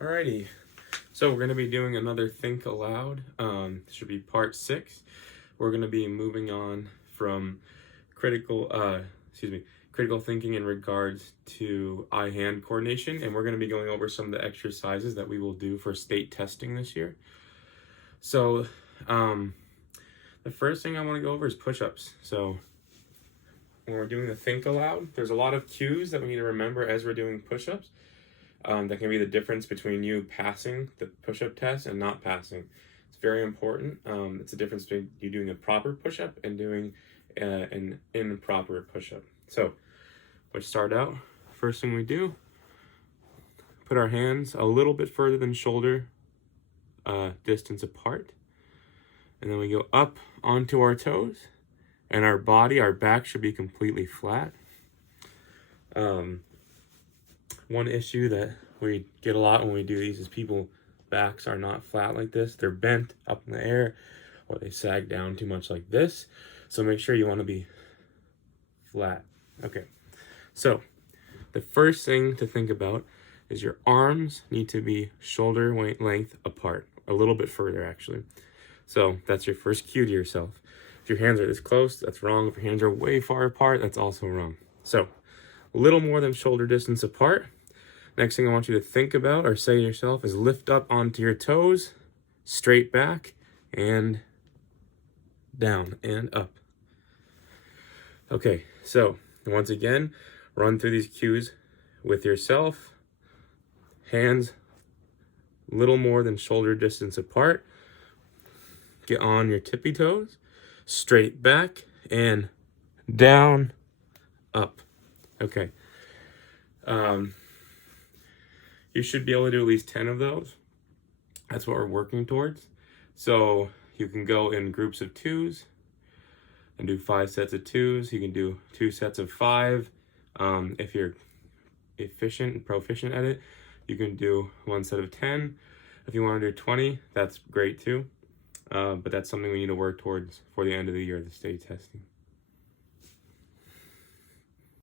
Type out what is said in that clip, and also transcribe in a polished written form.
Alrighty, so we're going to be doing another Think Aloud. This should be part 6. We're going to be moving on from critical thinking in regards to eye-hand coordination, and we're going to be going over some of the exercises that we will do for state testing this year. So, the first thing I want to go over is push-ups. So, when we're doing the Think Aloud, there's a lot of cues that we need to remember as we're doing push-ups. That can be the difference between you passing the push-up test and not passing. It's very important. It's the difference between you doing a proper push-up and doing an improper push-up. So, let's start out. First thing we do, put our hands a little bit further than shoulder distance apart. And then we go up onto our toes. And our back should be completely flat. One issue that we get a lot when we do these is people's backs are not flat like this. They're bent up in the air, or they sag down too much like this. So make sure you want to be flat. Okay, so the first thing to think about is your arms need to be shoulder length apart, a little bit further actually. So that's your first cue to yourself. If your hands are this close, that's wrong. If your hands are way far apart, that's also wrong. So a little more than shoulder distance apart. Next thing I want you to think about or say to yourself is lift up onto your toes, straight back, and down and up. Okay, so once again, run through these cues with yourself. Hands a little more than shoulder distance apart. Get on your tippy toes, straight back, and down, up. Okay. You should be able to do at least 10 of those. That's what we're working towards. So you can go in groups of 2s and do 5 sets of 2s. You can do 2 sets of 5. If you're efficient and proficient at it, you can do 1 set of 10. If you want to do 20, that's great too. But that's something we need to work towards for the end of the year, the state testing.